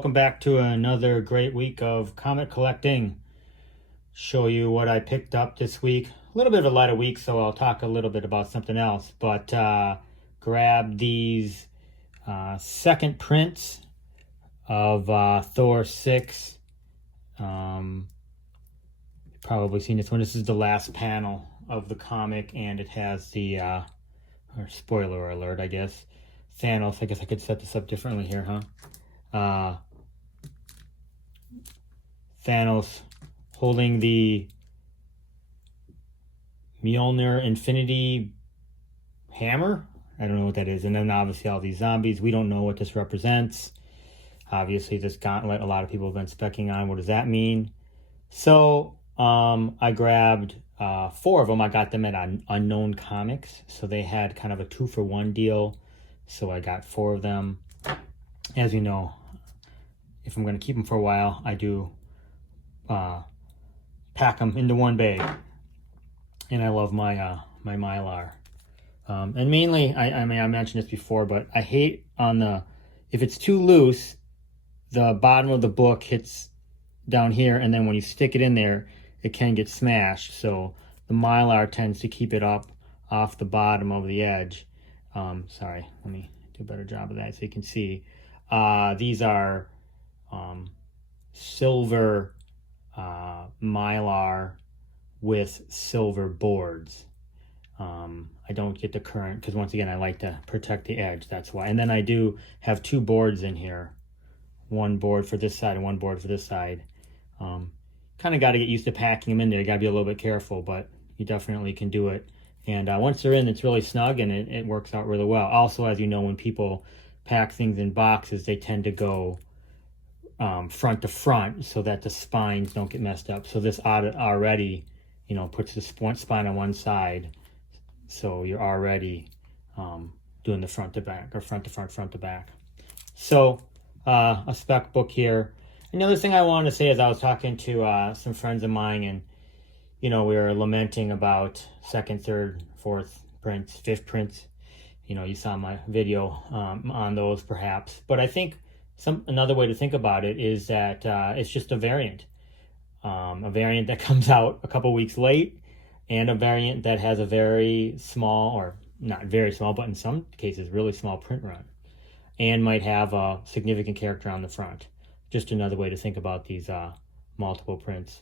welcome back to another great week of comic collecting. Show you what I picked up this week. A little bit of a lighter week, so I'll talk a little bit about something else. But grabbed these second prints of Thor 6. Probably seen this one. This is the last panel of the comic, and it has the, or spoiler alert, I guess, Thanos. I guess I could set this up differently here, huh? Thanos holding the Mjolnir Infinity Hammer. I don't know what that is. And then obviously all these zombies. We don't know what this represents. Obviously this gauntlet, a lot of people have been specking on. What does that mean? So I grabbed 4 of them. I got them at Unknown Comics. So they had kind of a 2-for-1 deal. So I got 4 of them. As you know, if I'm going to keep them for a while, I do pack them into one bag. And I love my my Mylar. And mainly, I mean, I mentioned this before, but I hate if it's too loose, the bottom of the book hits down here, and then when you stick it in there, it can get smashed. So the Mylar tends to keep it up off the bottom of the edge. Sorry, let me do a better job of that so you can see. These are silver Mylar with silver boards. I don't get the current because, once again, I like to protect the edge. That's why. And then I do have 2 boards in here. One board for this side and one board for this side. Kind of got to get used to packing them in there. You got to be a little bit careful, but you definitely can do it. And once they're in, it's really snug, and it works out really well. Also, as you know, when people pack things in boxes, they tend to go front to front so that the spines don't get messed up. So this already, puts the spine on one side. So you're already doing the front to back, or front to front, front to back. So a spec book here. Another thing I wanted to say is I was talking to some friends of mine, and we were lamenting about 2nd, 3rd, 4th prints, 5th prints. You saw my video on those perhaps. But I think another way to think about it is that it's just a variant that comes out a couple weeks late, and a variant that has a very small, or not very small, but in some cases really small print run, and might have a significant character on the front. Just another way to think about these multiple prints.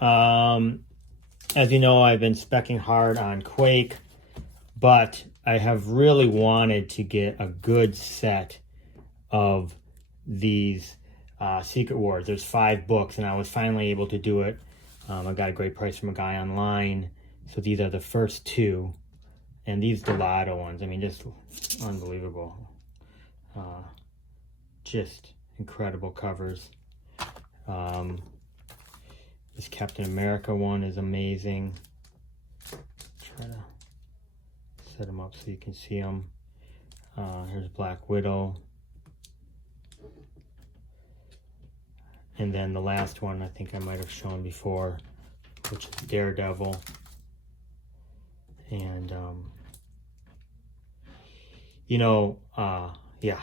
As you know, I've been specking hard on Quake, but I have really wanted to get a good set of these Secret Wars. There's 5 books, and I was finally able to do it. I got a great price from a guy online. So these are the first 2. And these Delato ones, I mean, just unbelievable. Just incredible covers. This Captain America one is amazing. Try to set them up so you can see them. Here's Black Widow. And then the last one I think I might have shown before, which is Daredevil. And yeah,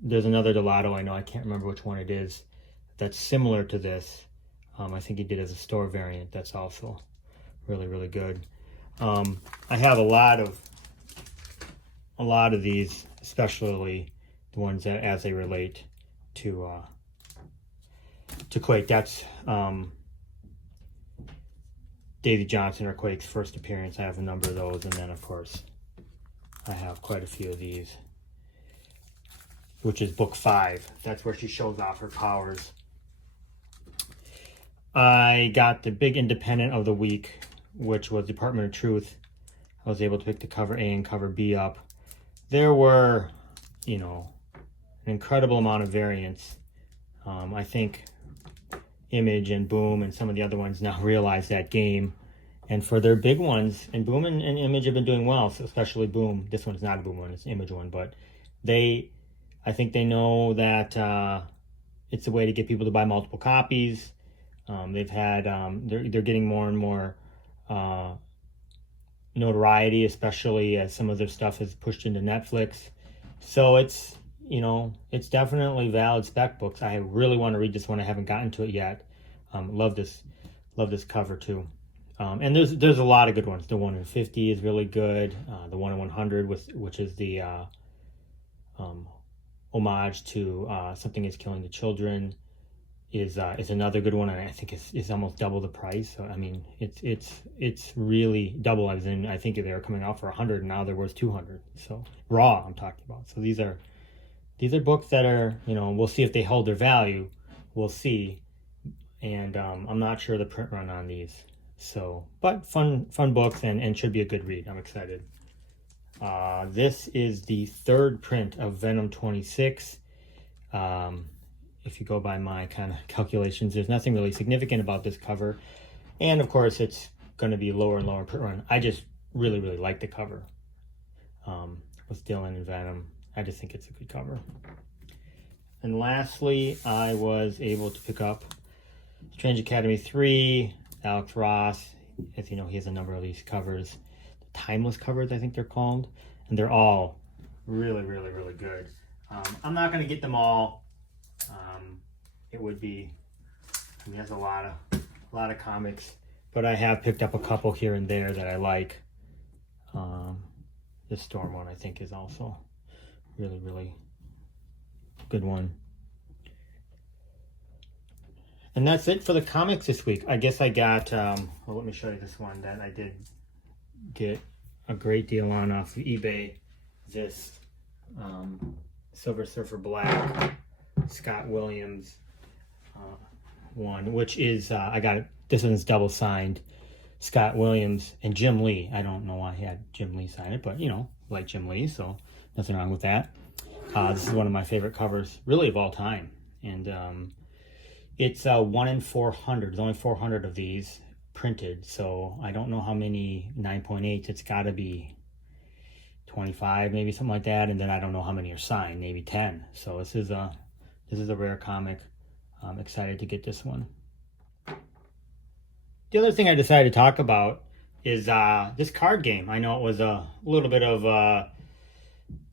there's another Delato I know, I can't remember which one it is, that's similar to this. I think he did as a store variant. That's also really, really good. I have a lot of these, especially the ones that as they relate to Quake. That's Davey Johnson or Quake's first appearance. I have a number of those, and then of course I have quite a few of these, which is book 5. That's where she shows off her powers. I got the big independent of the week, which was Department of Truth. I was able to pick the cover A and cover B up. There were, an incredible amount of variants. I think Image and Boom and some of the other ones now realize that game. And for their big ones, and Boom and Image have been doing well, so especially Boom. This one's not a Boom one, it's an Image one. But I think they know that it's a way to get people to buy multiple copies. They've had, they're getting more and more notoriety, especially as some of their stuff is pushed into Netflix. So it's, you know, it's definitely valid spec books. I really want to read this one. I haven't gotten to it yet. Love this cover too. And there's a lot of good ones. The 1 in 50 is really good. The 1 in 100, which is the homage to Something Is Killing the Children, is another good one, and I think it's almost double the price. So I mean, it's really double. I think they were coming out for 100, and now they're worth 200. So raw, I'm talking about. So these are books that are, you know, we'll see if they hold their value. We'll see, and I'm not sure the print run on these. So, but fun books, and should be a good read. I'm excited. This is the third print of Venom 26. If you go by my kind of calculations, there's nothing really significant about this cover. And of course, it's going to be lower and lower print run. I just really, really like the cover with Dylan and Venom. I just think it's a good cover. And lastly, I was able to pick up Strange Academy 3, Alex Ross. As you know, he has a number of these covers. Timeless covers, I think they're called. And they're all really, really, really good. I'm not going to get them all. It would be, I mean, he has a lot of comics, but I have picked up a couple here and there that I like. This Storm one, I think, is also really, really good one. And that's it for the comics this week. I guess I got, well, let me show you this one that I did get a great deal on off of eBay. This Silver Surfer Black Scott Williams one, which is I got it. This one's double signed, Scott Williams and Jim Lee. I don't know why he had Jim Lee sign it, but you know, like Jim Lee, so nothing wrong with that. This is one of my favorite covers, really, of all time, and it's 1 in 400. There's only 400 of these printed, so I don't know how many 9.8s. It's got to be 25, maybe something like that, and then I don't know how many are signed, maybe 10. So this is a rare comic. I'm excited to get this one. The other thing I decided to talk about is this card game. I know it was a little bit of a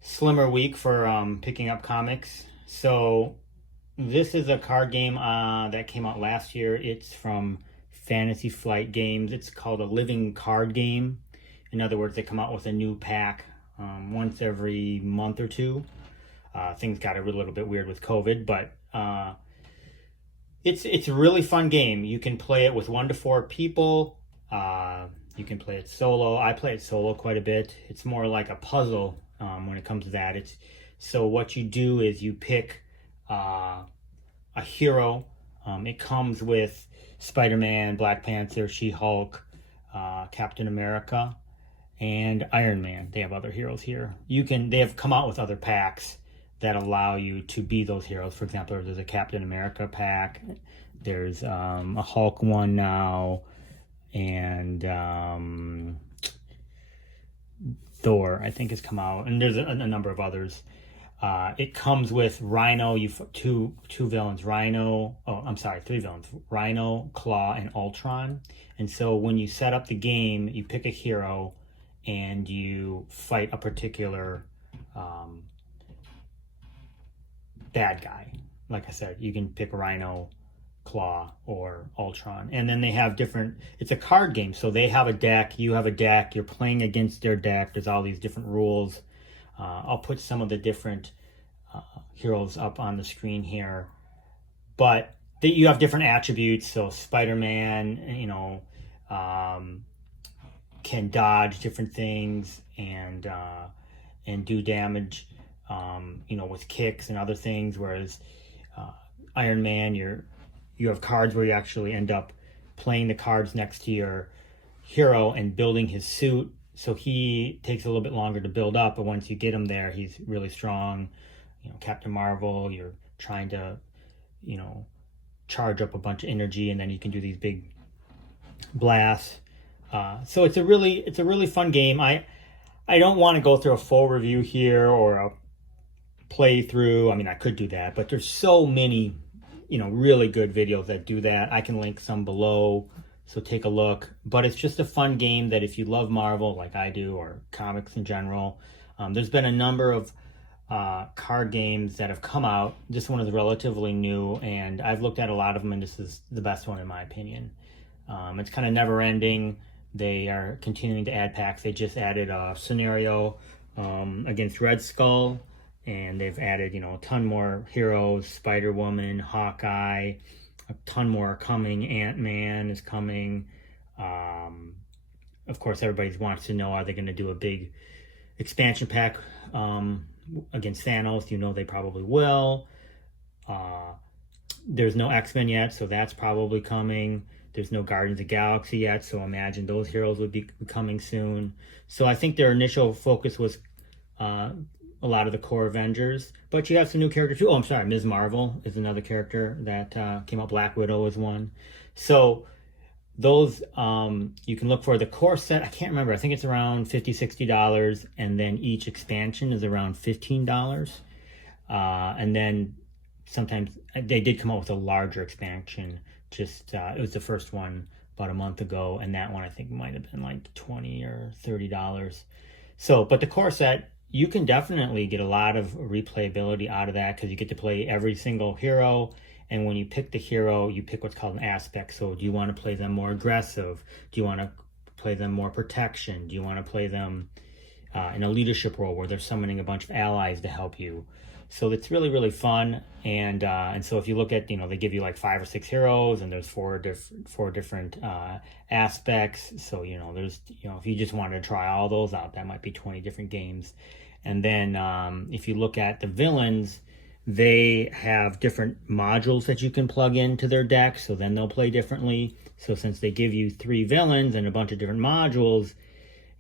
slimmer week for picking up comics. So this is a card game that came out last year. It's from Fantasy Flight Games. It's called a living card game. In other words, they come out with a new pack once every month or two. Things got a little bit weird with COVID, but it's a really fun game. You can play it with 1 to 4 people. You can play it solo. I play it solo quite a bit. It's more like a puzzle when it comes to that. So what you do is you pick a hero. It comes with Spider-Man, Black Panther, She-Hulk, Captain America, and Iron Man. They have other heroes here. They have come out with other packs that allow you to be those heroes. For example, there's a Captain America pack. There's a Hulk one now, and Thor, I think, has come out, and there's a number of others. It comes with Rhino. You've two villains. Three villains. Rhino, Claw, and Ultron. And so when you set up the game, you pick a hero, and you fight a particular bad guy. Like I said, you can pick Rhino, Claw, or Ultron. And then they have different, it's a card game, so they have a deck, you have a deck, you're playing against their deck. There's all these different rules. I'll put some of the different heroes up on the screen here, but you have different attributes. So Spider-Man, you know, can dodge different things and do damage, you know, with kicks and other things. Whereas Iron Man, you have cards where you actually end up playing the cards next to your hero and building his suit. So he takes a little bit longer to build up, but once you get him there, he's really strong. You know, Captain Marvel, you're trying to, you know, charge up a bunch of energy, and then you can do these big blasts. So it's a really fun game. I don't want to go through a full review here or a playthrough. I mean, I could do that, but there's so many, you know, really good videos that do that. I can link some below So take a look. But it's just a fun game that if you love Marvel like I do, or comics in general, there's been a number of card games that have come out. This one is relatively new, and I've looked at a lot of them, and this is the best one in my opinion. It's kind of never ending. They are continuing to add packs. They just added a scenario against Red Skull, and they've added, a ton more heroes. Spider-Woman, Hawkeye, a ton more are coming. Ant-Man is coming. Of course, everybody wants to know, are they going to do a big expansion pack against Thanos? They probably will. There's no X-Men yet, so that's probably coming. There's no Guardians of the Galaxy yet, so imagine those heroes would be coming soon. So I think their initial focus was a lot of the core Avengers, but you have some new characters too. Oh, I'm sorry, Ms. Marvel is another character that came out. Black Widow is one. So those, you can look for the core set. I can't remember. I think it's around $50-$60, and then each expansion is around $15. And then sometimes they did come out with a larger expansion. It was the first one about a month ago, and that one I think might have been like $20 or $30. So, but the core set, you can definitely get a lot of replayability out of that, because you get to play every single hero. And when you pick the hero, you pick what's called an aspect. So do you want to play them more aggressive? Do you want to play them more protection? Do you want to play them in a leadership role where they're summoning a bunch of allies to help you? So it's really, really fun. And so if you look at, they give you like 5 or 6 heroes, and there's four different aspects. So, there's, if you just wanted to try all those out, that might be 20 different games. And then if you look at the villains, they have different modules that you can plug into their deck, so then they'll play differently. So since they give you 3 villains and a bunch of different modules,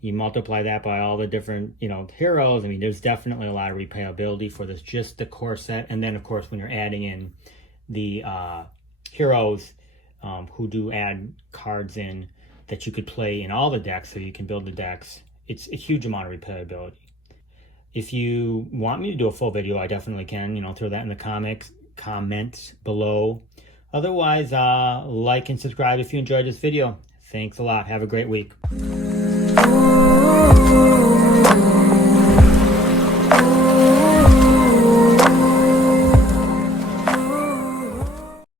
you multiply that by all the different, heroes. I mean, there's definitely a lot of replayability for this, just the core set. And then, of course, when you're adding in the heroes who do add cards in that you could play in all the decks, so you can build the decks, it's a huge amount of replayability. If you want me to do a full video, I definitely can. Throw that in the comments below. Otherwise, like and subscribe if you enjoyed this video. Thanks a lot. Have a great week.